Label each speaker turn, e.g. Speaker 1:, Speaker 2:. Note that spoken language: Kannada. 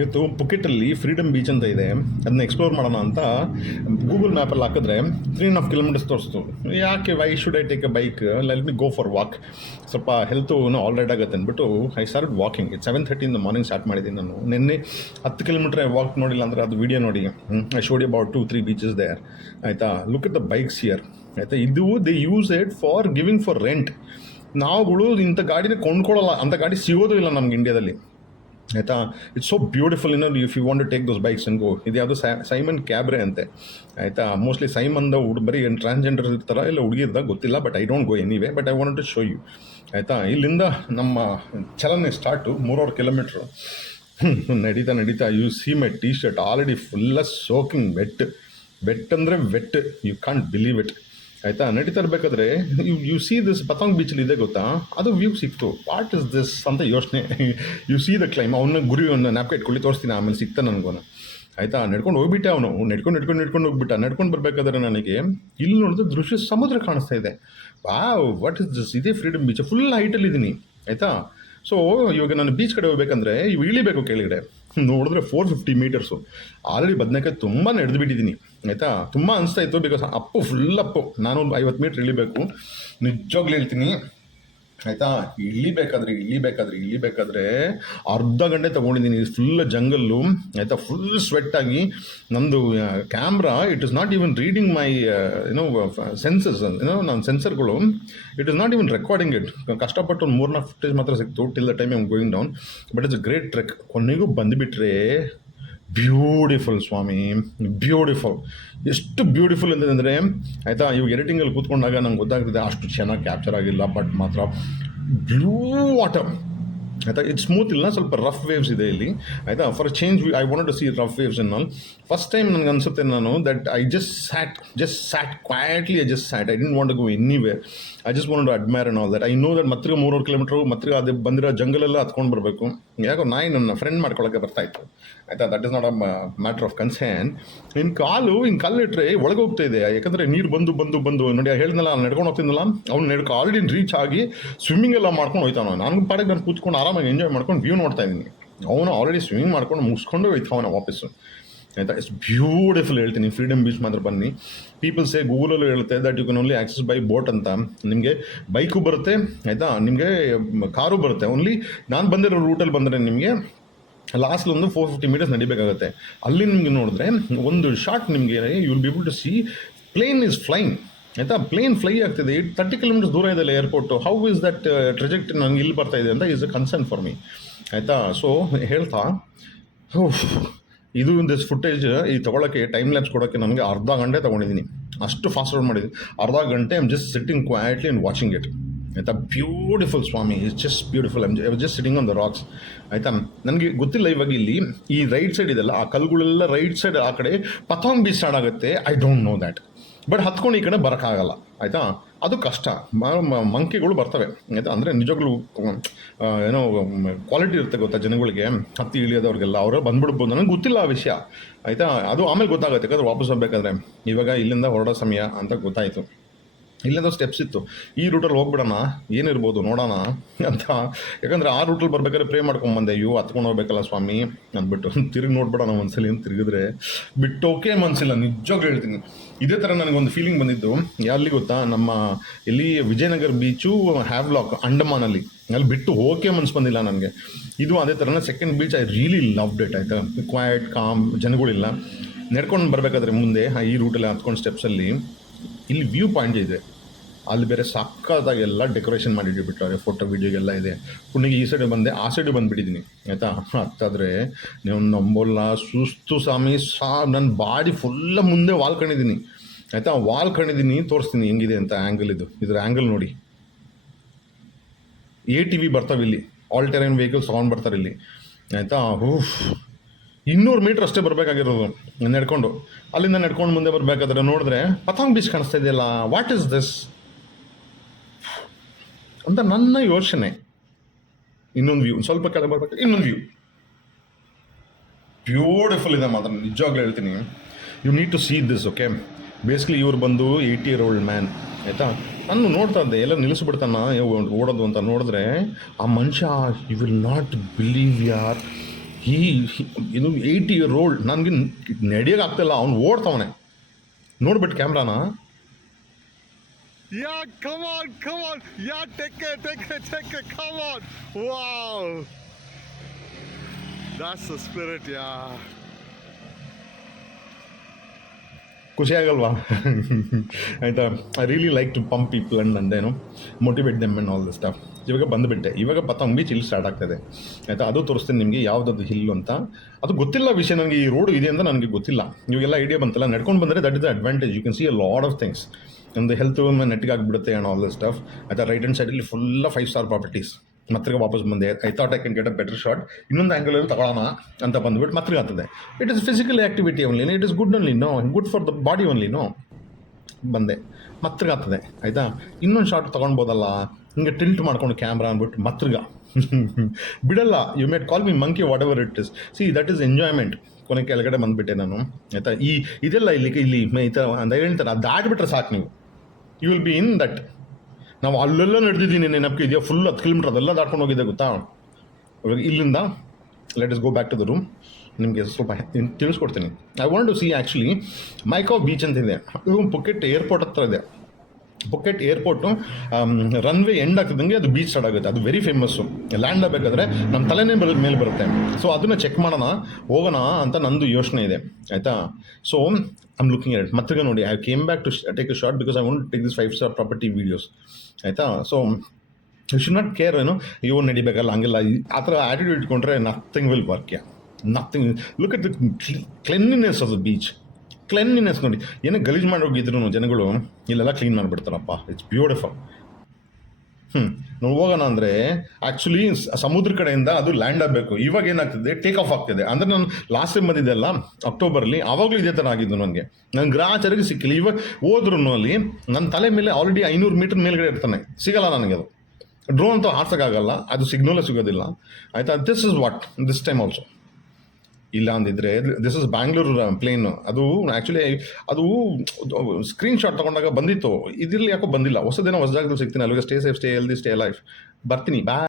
Speaker 1: ಇವತ್ತು ಪುಕೆಟಲ್ಲಿ ಫ್ರೀಡಮ್ ಬೀಚ್ ಅಂತ ಇದೆ. ಅದನ್ನ ಎಕ್ಸ್ಪ್ಲೋರ್ ಮಾಡೋಣ ಅಂತ ಗೂಗಲ್ ಮ್ಯಾಪಲ್ಲಿ ಹಾಕಿದ್ರೆ ತ್ರೀ ಆ್ಯಂಡ್ ಹಾಫ್ ಕಿಲೋಮೀಟರ್ಸ್ ತೋರಿಸ್ತು. ಯಾಕೆ why should I take a bike let me go for walk ಸ್ವಲ್ಪ ಹೆಲ್ತು ಆಲ್ ರೈಡ್ ಆಗುತ್ತೆ ಅಂದ್ಬಿಟ್ಟು I start walking it seven ಥರ್ಟಿಯಿಂದ morning start ಮಾಡಿದ್ದೀನಿ ನಾನು. ನಿನ್ನೆ ಹತ್ತು ಕಿಲೋಮೀಟ್ರ್ ವಾಕ್ ನೋಡಿಲ್ಲ ಅಂದರೆ ಅದು ವಿಡಿಯೋ ನೋಡಿ. I showed about two three beaches there ಆಯಿತಾ? Look it the bikes here ಆಯಿತಾ? ಇದು they use it for giving for rent ನಾವುಗಳು ಇಂಥ ಗಾಡಿನ ಕೊಂಡ್ಕೊಳ್ಳಲ್ಲ. ಅಂಥ ಗಾಡಿ ಸಿಗೋದು ಇಲ್ಲ ನಮ್ಗೆ ಇಂಡಿಯಾದಲ್ಲಿ ಆಯಿತಾ? It's so beautiful in if you want to take those bikes go ಇದು ಯಾವುದು ಸೈಮನ್ ಕ್ಯಾಬ್ರೆ ಅಂತೆ. ಆಯಿತಾ? ಮೋಸ್ಟ್ಲಿ ಸೈಮನ್ದ ಹುಡ್ ಬರೀ ಟ್ರಾನ್ಸ್ಜೆಂಡರ್ ಇರ್ತಾರ ಇಲ್ಲ ಹುಡುಗಿರ್ದ ಗೊತ್ತಿಲ್ಲ but I don't go anyway but I want to show you ಆಯಿತಾ? ಇಲ್ಲಿಂದ ನಮ್ಮ ಚಲನೆ ಸ್ಟಾರ್ಟು ಮೂರುವರೆ ಕಿಲೋಮೀಟ್ರು ನಡೀತಾ ನಡೀತಾ you see my T shirt already full soaking wet wet ಅಂದರೆ wet you can't believe it ಆಯಿತಾ? ನಡೀತಾ ಇರಬೇಕಾದ್ರೆ you you see this Patong ಬೀಚಲ್ಲಿ ಇದೆ ಗೊತ್ತಾ? ಅದು ವ್ಯೂ ಸಿಕ್ತು. ವಾಟ್ ಇಸ್ ದಿಸ್ ಅಂತ ಯೋಚನೆ. ಯು ಸಿ ದ ಕ್ಲೈಮ್ ಅವನ ಗುರಿ ಒಂದು ನ್ಯಾಪ್ಕ ಇಟ್ಕೊಳ್ಳಿ, ತೋರಿಸ್ತೀನಿ. ಆಮೇಲೆ ಸಿಗ್ತಾ ನನಗೋನು ಆಯಿತಾ? ನಡ್ಕೊಂಡು ಹೋಗ್ಬಿಟ್ಟೆ ಅವನು. ನಡ್ಕೊಂಡು ನಡ್ಕೊಂಡು ನಡ್ಕೊಂಡು ಹೋಗ್ಬಿಟ್ಟ. ನಡ್ಕೊಂಡು ಬರಬೇಕಾದ್ರೆ ನನಗೆ ಇಲ್ಲಿ ನೋಡಿದ್ರೆ ದೃಶ್ಯ ಸಮುದ್ರ ಕಾಣಿಸ್ತಾ ಇದೆ. ವಾವ್ ವಾಟ್ ಇಸ್ ದಿಸ್ ಇದೇ ಫ್ರೀಡಮ್ ಬೀಚ್ ಫುಲ್ ಹೈಟಲ್ಲಿ ಇದ್ದೀನಿ ಆಯಿತಾ? ಸೊ ಇವಾಗ ನಾನು ಬೀಚ್ ಕಡೆ ಹೋಗ್ಬೇಕಂದ್ರೆ, ಇವು ಇಳಿಬೇಕು ಕೆಳಗಡೆ. ನೋಡಿದ್ರೆ ಫೋರ್ ಫಿಫ್ಟಿ ಮೀಟರ್ಸು ಆಲ್ರೆಡಿ ಬದನೇಕಾಯಿ ತುಂಬ ನಡೆದು ಬಿಟ್ಟಿದ್ದೀನಿ ಆಯಿತಾ? ತುಂಬ ಅನಿಸ್ತಾ ಇತ್ತು ಬಿಕಾಸ್ ಅಪ್ಪು ಫುಲ್ ಅಪ್ಪು. ನಾನು ಐವತ್ತು ಮೀಟ್ರ್ ಇಳಿಬೇಕು. ನಿಜವಾಗ್ಲೂ ಹೇಳ್ತೀನಿ. ಆಯಿತಾ? ಬೇಕಾದ್ರೆ, ಇಲ್ಲಿ ಬೇಕಾದ್ರೆ ಅರ್ಧ ಗಂಟೆ ತಗೊಂಡಿದ್ದೀನಿ. ಫುಲ್ ಜಂಗಲ್ಲು ಆಯಿತಾ? ಫುಲ್ ಸ್ವೆಟ್ ಆಗಿ ನಮ್ಮದು camera it is not even reading my ಏನೋ ಸೆನ್ಸಸ್ ಏನೋ ನನ್ನ ಸೆನ್ಸರ್ಗಳು it is not even recording it ಕಷ್ಟಪಟ್ಟು ಒಂದು ಮೂರ್ನಾಲ್ಕು ಫುಟೇಜ್ ಮಾತ್ರ ಸಿಕ್ತು. Till the time I'm going down but it's a great trek ಕೊನೆಗೂ ಬಂದುಬಿಟ್ರೆ ಬ್ಯೂಟಿಫುಲ್ ಸ್ವಾಮಿ. ಬ್ಯೂಟಿಫುಲ್ ಎಷ್ಟು ಬ್ಯೂಟಿಫುಲ್ ಅಂತಂದರೆ, ಆಯಿತಾ, ಇವಾಗ ಎಡಿಟಿಂಗಲ್ಲಿ ಕೂತ್ಕೊಂಡಾಗ ನಂಗೆ ಗೊತ್ತಾಗ್ತಿದೆ, ಅಷ್ಟು ಚೆನ್ನಾಗಿ ಕ್ಯಾಪ್ಚರ್ ಆಗಿಲ್ಲ ಬಟ್ ಮಾತ್ರ ಬ್ಲೂ ವಾಟರ್ ಆಯಿತಾ ಇದು ಸ್ಮೂತ್ ಇಲ್ಲ, ಸ್ವಲ್ಪ ರಫ್ ವೇವ್ಸ್ ಇದೆ ಇಲ್ಲಿ. ಆಯಿತಾ for change I want to see rough waves in all first time ನನಗೆ ಅನಿಸುತ್ತೆ ನಾನು that I just sat just sat quietly I just sat I didn't want go anyway I just want admire and all that I know that ಮತ್ತೆ ಮೂರೂರು ಕಿಲೋಮೀಟರ್ ಮತ್ತೆ ಅದು ಬಂದಿರೋ ಜಂಗಲೆಲ್ಲ ಹತ್ಕೊಂಡು ಬರಬೇಕು. ಯಾಕೋ ನಾಯಿ ನನ್ನ ಫ್ರೆಂಡ್ ಮಾಡ್ಕೊಳ್ಳೋಕೆ ಬರ್ತಾ ಇತ್ತು. ಆಯಿತಾ? That is not a matter of concern ಇನ್ನು ಕಾಲು ಹಿಂಗೆ ಕಾಲು ಇಟ್ಟರೆ ಒಳಗೆ ಹೋಗ್ತಾ ಇದೆ. ಯಾಕಂದರೆ ನೀರು ಬಂದು ಬಂದು ಬಂದು. ನೋಡಿ ಹೇಳಿದ್ನಲ್ಲ ನಾನು ನಡ್ಕೊಂಡು ಹೋಗ್ತಿದ್ದಲ್ಲ ಅವ್ನು ನಡ್ಕೊ ಆಲ್ರೆಡಿ ರೀಚ್ ಆಗಿ ಸ್ವಿಮ್ಮಿಂಗ್ ಎಲ್ಲ ಮಾಡ್ಕೊಂಡು ಹೋಯ್ತಾನ ನಾನು ಪಾಡಿಗೆ ನಾನು ಕೂತ್ಕೊಂಡು ಆರಾಮಾಗಿ ಎಂಜಾಯ್ ಮಾಡ್ಕೊಂಡು ವ್ಯೂ ನೋಡ್ತಾ ಇದ್ದೀನಿ. ಅವನು ಆಲ್ರೆಡಿ ಸ್ವಿಮ್ಮಿಂಗ್ ಮಾಡ್ಕೊಂಡು ಮುಗಿಸ್ಕೊಂಡು ಹೋಯ್ತಾವನ ವಾಪಸ್ಸು. ಆಯಿತಾ? ಇಟ್ಸ್ ಬ್ಯೂಟಿಫುಲ್ ಹೇಳ್ತೀನಿ. ಫ್ರೀಡಮ್ ಬೀಚ್ ಮಾತ್ರ ಬನ್ನಿ. ಪೀಪಲ್ಸೇ ಗೂಗಲಲ್ಲೂ ಹೇಳುತ್ತೆ that you can only access by boat ಅಂತ. ನಿಮಗೆ ಬೈಕು ಬರುತ್ತೆ, ಆಯಿತಾ? ನಿಮಗೆ ಕಾರು ಬರುತ್ತೆ. ಓನ್ಲಿ ನಾನು ಬಂದಿರೋ ರೂಟಲ್ಲಿ ಬಂದರೆ ನಿಮಗೆ ಲಾಸ್ಟ್ ಒಂದು ಫೋರ್ ಫಿಫ್ಟಿ ಮೀಟರ್ಸ್ ನಡಿಬೇಕಾಗುತ್ತೆ. ಅಲ್ಲಿ ನಿಮಗೆ ನೋಡಿದ್ರೆ ಒಂದು ಶಾರ್ಟ್ ನಿಮಗೆ you will be able to see plane is flying ಆಯಿತಾ? ಪ್ಲೇನ್ ಫ್ಲೈ ಆಗ್ತಿದೆ. ಇಟ್ ತರ್ಟಿ ಕಿಲೋಮೀಟರ್ಸ್ ದೂರ ಇದೆ airport how is that trajectory ನಂಗೆ ಇಲ್ಲಿ ಬರ್ತಾ ಇದೆ ಅಂತ is a concern for me ಆಯಿತಾ? ಸೊ ಹೇಳ್ತಾ ಇದು ದಿಸ್ ಫುಟೇಜ್ ಈ ತೊಗೊಳಕ್ಕೆ ಟೈಮ್ ಲ್ಯಾಪ್ಸ್ ಕೊಡೋಕ್ಕೆ ನನಗೆ ಅರ್ಧ ಗಂಟೆ ತೊಗೊಂಡಿದ್ದೀನಿ ಅಷ್ಟು ಫಾಸ್ಟ್ ಫಾರ್ವರ್ಡ್ ಮಾಡಿದ್ದೀನಿ ಅರ್ಧ ಗಂಟೆ I'm just sitting quietly and watching it ಆಯಿತಾ? Beautiful Swami is just beautiful I'm just sitting on the rocks ಆಯಿತಾ? ನನಗೆ ಗೊತ್ತಿಲ್ಲ ಇವಾಗ ಇಲ್ಲಿ, ಈ ರೈಟ್ ಸೈಡ್ ಇದೆಲ್ಲ, ಆ ಕಲ್ಗಳೆಲ್ಲ ರೈಟ್ ಸೈಡ್ ಆ ಕಡೆ ಪತಾಂಗ್ ಬೀಚ್ ಸ್ಟಾರ್ಟ್ ಆಗುತ್ತೆ. I don't know that but ಹತ್ಕೊಂಡು ಈ ಕಡೆ ಬರೋಕ್ಕಾಗಲ್ಲ, ಆಯಿತಾ? ಅದು ಕಷ್ಟ. ಮಂಕೆಗಳು ಬರ್ತವೆ, ಆಯಿತಾ? ಅಂದರೆ ನಿಜವಾಗ್ಲೂ ಏನೋ ಕ್ವಾಲಿಟಿ ಇರುತ್ತೆ ಗೊತ್ತಾ ಜನಗಳಿಗೆ? ಹತ್ತಿ ಇಳಿಯೋದವ್ರಿಗೆಲ್ಲ, ಅವರು ಬಂದ್ಬಿಡ್ಬೋದು ನನಗೆ ಗೊತ್ತಿಲ್ಲ ಆ ವಿಷಯ, ಆಯಿತಾ? ಅದು ಆಮೇಲೆ ಗೊತ್ತಾಗುತ್ತೆ, ಯಾಕಂದ್ರೆ ವಾಪಸ್ ಹೋಗ್ಬೇಕಾದ್ರೆ ಇವಾಗ ಇಲ್ಲಿಂದ ಹೊರಡೋ ಸಮಯ ಅಂತ ಗೊತ್ತಾಯಿತು. ಇಲ್ಲಿಂದ ಸ್ಟೆಪ್ಸ್ ಇತ್ತು. ಈ ರೂಟಲ್ಲಿ ಹೋಗ್ಬಿಡೋಣ, ಏನಿರ್ಬೋದು ನೋಡೋಣ ಅಂತ. ಯಾಕಂದರೆ ಆ ರೂಟಲ್ಲಿ ಬರ್ಬೇಕಾದ್ರೆ ಪ್ರೇ ಮಾಡ್ಕೊಂಬಂದೆ, ಅಯ್ಯೋ, ಹತ್ಕೊಂಡು ಹೋಗ್ಬೇಕಲ್ಲ ಸ್ವಾಮಿ, ಅಂದ್ಬಿಟ್ಟು. ತಿರುಗಿ ನೋಡ್ಬಿಡೋಣ ಒಂದ್ಸಲಿ ಅಂತ ತಿರುಗಿದ್ರೆ, ಬಿಟ್ಟೋಕೆ ಮನಸ್ಸಿಲ್ಲ ನಿಜವಾಗ್ಲೂ ಹೇಳ್ತೀನಿ. ಇದೇ ಥರ ನನಗೊಂದು ಫೀಲಿಂಗ್ ಬಂದಿದ್ದು. ಎಲ್ಲಿ ಗೊತ್ತಾ, ನಮ್ಮ ಇಲ್ಲಿ ವಿಜಯನಗರ ಬೀಚು ಹ್ಯಾವ್ಲಾಕ್ ಅಂಡಮಾನಲ್ಲಿ ಅಲ್ಲಿ. ಬಿಟ್ಟು ಹೋಗೋಕೆ ಮನ್ಸು ಬಂದಿಲ್ಲ ನನಗೆ. ಇದು ಅದೇ ಥರನ second beach I really love that ಆಯಿತಾ? ಕ್ವಾಯಟ್ ಕಾಮ್ ಜನಗಳಿಲ್ಲ. ನಡ್ಕೊಂಡು ಬರಬೇಕಾದ್ರೆ ಮುಂದೆ ಈ ರೂಟಲ್ಲಿ ಹತ್ಕೊಂಡು ಸ್ಟೆಪ್ಸಲ್ಲಿ ಇಲ್ಲಿ ವ್ಯೂ ಪಾಯಿಂಟ್ ಇದೆ. ಅಲ್ಲಿ ಬೇರೆ ಸಕ್ಕತ್ತಾಗಿ ಎಲ್ಲ ಡೆಕೋರೇಷನ್ ಮಾಡಿಟ್ಬಿಟ್ಟಾರೆ ಫೋಟೋ ವೀಡಿಯೋಗೆಲ್ಲ ಇದೆ. ಪುಣ್ಯಗೆ ಈ ಸೈಡ್ ಬಂದೆ, ಆ ಸೈಡ್ ಬಂದುಬಿಟ್ಟಿದ್ದೀನಿ ಆಯಿತಾ? ಹತ್ತಾದರೆ ನೀವು ನಂಬೋಲ್ಲ, ಸುಸ್ತು ಸ್ವಾಮಿ, ಸಾ ನನ್ನ ಬಾಡಿ ಫುಲ್ಲ ಮುಂದೆ ವಾಲ್ ಕಣಿದ್ದೀನಿ. ಆಯಿತಾ? ವಾಲ್ಕೊಂಡಿದ್ದೀನಿ ತೋರಿಸ್ತೀನಿ ಹೆಂಗಿದೆ ಅಂತ ಆ್ಯಂಗಲ್ ಇದು. ಇದರ ಆ್ಯಂಗಲ್ ನೋಡಿ. ಎ ಟಿ ವಿ ಬರ್ತಾವೆ ಇಲ್ಲಿ. ಆಲ್ ಟೆರೈನ್ ವೆಹಿಕಲ್ಸ್ ತೊಗೊಂಡು ಬರ್ತಾರೆ ಇಲ್ಲಿ. ಆಯಿತಾ? ಹೂಫ್ ಇನ್ನೂರು ಮೀಟರ್ ಅಷ್ಟೇ ಬರಬೇಕಾಗಿರೋದು, ನಡ್ಕೊಂಡು. ಅಲ್ಲಿಂದ ನಡ್ಕೊಂಡು ಮುಂದೆ ಬರಬೇಕಾದ್ರೆ ನೋಡಿದ್ರೆ ಪತಾಂಗ್ ಬೀಚ್ ಕಾಣಿಸ್ತಾ ಇದೆಯಲ್ಲ ವಾಟ್ ಇಸ್ ದಿಸ್ ಅಂತ ನನ್ನ ಯೋಚನೆ. ಇನ್ನೊಂದು ವ್ಯೂ ಸ್ವಲ್ಪ ಕೆಳಗೆ ಬರ್ಬೇಕು ಇನ್ನೊಂದು ವ್ಯೂ ಬ್ಯೂಟಿಫುಲ್ ಇದೆ ಮಾತ್ರ, ನಿಜವಾಗ್ಲೂ ಹೇಳ್ತೀನಿ. You need to see this okay basically ಇವ್ರು ಬಂದು ಏಯ್ಟಿ ಇಯರ್ ಓಲ್ಡ್ ಮ್ಯಾನ್ ಆಯಿತಾ? ನಾನು ನೋಡ್ತಾ ಇದ್ದೆ, ಎಲ್ಲ ನಿಲ್ಲಿಸ್ಬಿಡ್ತಾನ ಓಡೋದು ಅಂತ ನೋಡಿದ್ರೆ, ಆ ಮನುಷ್ಯ ಯು ವಿಲ್ ನಾಟ್ ಬಿಲೀವ್ ಯಾರ್ ಈ ಇದು ಏಯ್ಟಿ ಇಯರ್ ಓಲ್ಡ್ ನನಗೆ ನಡೆಯೋಕ್ಕಾಗ್ತಿಲ್ಲ ಅವ್ನು ಓಡ್ತವನೆ. ನೋಡ್ಬಿಟ್ಟು ಕ್ಯಾಮ್ರಾನ.
Speaker 2: Yeah come on come on yeah ಟೆಕ್ಕೆ ಟೆಕ್ಕೆ ಟೆಕ್ಕೆ come on wow it, spirit it.
Speaker 1: ಖುಷಿ ಆಗಲ್ವಾ ಆಯಿತಾ? I really like to pump people and ಅಂದೇನು motivate them and all the staff ಇವಾಗ ಬಂದುಬಿಟ್ಟೆ. ಇವಾಗ ಪತಂಗ್ ಬೀಚ್ ಇಲ್ಲಿ ಸ್ಟಾರ್ಟ್ ಆಗ್ತದೆ ಆಯಿತಾ? ಅದು ತೋರಿಸ್ತೀನಿ ನಿಮಗೆ, ಯಾವುದದು ಹಿಲ್ ಅಂತ. ಅದು ಗೊತ್ತಿಲ್ಲ ವಿಷಯ, ನನಗೆ ಈ ರೋಡ್ ಇದೆ ಅಂತ ನನಗೆ ಗೊತ್ತಿಲ್ಲ. ಇವಾಗೆಲ್ಲ ಐಡಿಯಾ ಬಂತಲ್ಲ, ನಡ್ಕೊಂಡು ಬಂದರೆ that is the advantage you can see a lot of things ನಮ್ಮದು ಹೆಲ್ತ್ ನೆಟ್ಟಿಗೆ ಆಗಿಬಿಡುತ್ತೆ ಆ್ಯಂಡ್ ಆಲ್ ದ ಸ್ಟಫ್ ಆಯಿತಾ? ರೈಟ್ ಹ್ಯಾಂಡ್ ಸೈಡಲ್ಲಿ ಫುಲ್ಲ ಫೈವ್ ಸ್ಟಾರ್ ಪ್ರಾಪರ್ಟೀಸ್ ಮತ್ತೆ ವಾಪಸ್ ಬಂದೆ. I thought I can get a better shot ಇನ್ನೊಂದು ಆ್ಯಂಗಲಲ್ಲಿ ತಗೊಳ್ಳೋಣ ಅಂತ ಬಂದ್ಬಿಟ್ಟು ಮತ್ತೆ ಆಗ್ತದೆ it is physical activity only it is good only no good for the body only no ಬಂದೆ. ಮತ್ತೆ ಆಗ್ತದೆ ಆಯಿತಾ? ಇನ್ನೊಂದು ಶಾಟ್ ತೊಗೊಳ್ಬೋದಲ್ಲ? ಹಿಂಗೆ ಟಿಲ್ಟ್ ಮಾಡ್ಕೊಂಡು ಕ್ಯಾಮ್ರಾ ಅಂದ್ಬಿಟ್ಟು ಮತ್ತೆ ಬಿಡಲ್ಲ. You might call me monkey whatever it is see that is enjoyment ಕೊನೆ ಕೆಳಗಡೆ ಬಂದುಬಿಟ್ಟೆ ನಾನು. ಆಯಿತಾ? ಈ, ಇದೆಲ್ಲ ಇಲ್ಲಿ ಇಲ್ಲಿ, ಈ ಥರ ಅಂತ ಹೇಳ್ತಾರೆ. ಅದು ದಾಟ್ಬಿಟ್ರೆ ಸಾಕು ನೀವು. You will be in that ನಾವು ಅಲ್ಲೆಲ್ಲ ನಡೆದಿದ್ದೀನಿ, ನೆನಪಿಗೆ ಇದೆಯಾ? ಫುಲ್ ಹತ್ತು ಕಿಲೋಮೀಟರ್ ಅದೆಲ್ಲ ದಾಟ್ಕೊಂಡು ಹೋಗಿದ್ದೆ ಗೊತ್ತಾ? ಇಲ್ಲಿಂದ let us go back to the room ನಿಮಗೆ ಸ್ವಲ್ಪ ತಿಳಿಸ್ಕೊಡ್ತೀನಿ. I want to see actually Mai Khao beach ಅಂತ ಇದು. ಪುಕೆಟ್ ಏರ್ಪೋರ್ಟ್ ಹತ್ರ ಇದೆ. ಪುಕೆಟ್ ಏರ್ಪೋರ್ಟು ರನ್ವೇ ಎಂಡ್ ಆಗ್ತಿದ್ದಂಗೆ ಅದು ಬೀಚ್ ಸ್ಟಾರ್ಟ್ ಆಗುತ್ತೆ. ಅದು ವೆರಿ ಫೇಮಸ್ಸು ಲ್ಯಾಂಡ್ ಆಗಬೇಕಾದ್ರೆ ನಮ್ಮ ತಲೆನೇ ಬರ ಮೇಲೆ ಬರುತ್ತೆ. ಸೊ ಅದನ್ನು ಚೆಕ್ ಮಾಡೋಣ, ಹೋಗೋಣ ಅಂತ ನಂದು ಯೋಚನೆ ಇದೆ. ಆಯಿತಾ? ಸೊ ಐಮ್ ಲುಕಿಂಗ್ ಎಟ್ ಮತ್ತೆ ನೋಡಿ I came back to take a shot because I want take this five star property videos ಆಯಿತಾ? So you should not care ಏನು ಇವು ನಡಿಬೇಕಲ್ಲ, ಹಂಗಿಲ್ಲ. ಆ ಥರ ಆ್ಯಟಿಟ್ಯೂಡ್ ಇಟ್ಕೊಂಡ್ರೆ nothing will work yeah nothing look at the cleanliness of the beach cleanliness ನೋಡಿ. ಏನೋ ಗಲೀಜು ಮಾಡೋಗಿದ್ರು ಜನಗಳು, ಇಲ್ಲೆಲ್ಲ ಕ್ಲೀನ್ ಮಾಡಿಬಿಡ್ತಾರಪ್ಪ. ಇಟ್ಸ್ ಬ್ಯೂಟಿಫುಲ್ ಹ್ಞೂ ನಾವು ಹೋಗೋಣ ಅಂದರೆ ಆ್ಯಕ್ಚುಲಿ ಸಮುದ್ರ ಕಡೆಯಿಂದ ಅದು ಲ್ಯಾಂಡ್ ಆಗಬೇಕು. ಇವಾಗ ಏನಾಗ್ತದೆ? ಟೇಕ್ ಆಫ್ ಆಗ್ತಿದೆ. ಅಂದರೆ ನಾನು ಲಾಸ್ಟ್ ಟೈಮ್ ಬಂದಿದ್ದೆಲ್ಲ ಅಕ್ಟೋಬರಲ್ಲಿ ಆವಾಗಲೂ ಇದೇ ಥರ ಆಗಿದ್ದು ನನಗೆ. ನನಗೆ ಗ್ರಾಚಾರಿಗೆ ಸಿಕ್ಕಿಲ್ಲ. ಇವಾಗ ಹೋದ್ರೂ ಅಲ್ಲಿ ನನ್ನ ತಲೆ ಮೇಲೆ ಆಲ್ರೆಡಿ ಐನೂರು ಮೀಟರ್ ಮೇಲ್ಗಡೆ ಇರ್ತಾನೆ. ಸಿಗಲ್ಲ ನನಗೆ ಅದು. ಡ್ರೋನ್ ಅಂತ ಹಾರ್ಸೋಕ್ಕಾಗಲ್ಲ. ಅದು ಸಿಗ್ನಲೇ ಸಿಗೋದಿಲ್ಲ. ಆಯಿತಾ? This is what this time also ಇಲ್ಲ ಅಂದಿದ್ರೆ ದಿಸ್ ಇಸ್ ಬ್ಯಾಂಗ್ಳೂರು ಪ್ಲೇನ್ ಅದು ಆ್ಯಕ್ಚುಲಿ ಅದು ಸ್ಕ್ರೀನ್ ಶಾಟ್ ತಗೊಂಡಾಗ ಬಂದಿತ್ತು. ಇದ್ರಲ್ಲಿ ಯಾಕೋ ಬಂದಿಲ್ಲ. ಹೊಸದೇನೋ ಹೊಸ ಜಾಗದಲ್ಲಿ ಸಿಗ್ತೀನಿ ಅಲ್ಲಿಗೆ stay safe stay healthy stay life ಬರ್ತೀನಿ. ಬಾಯ್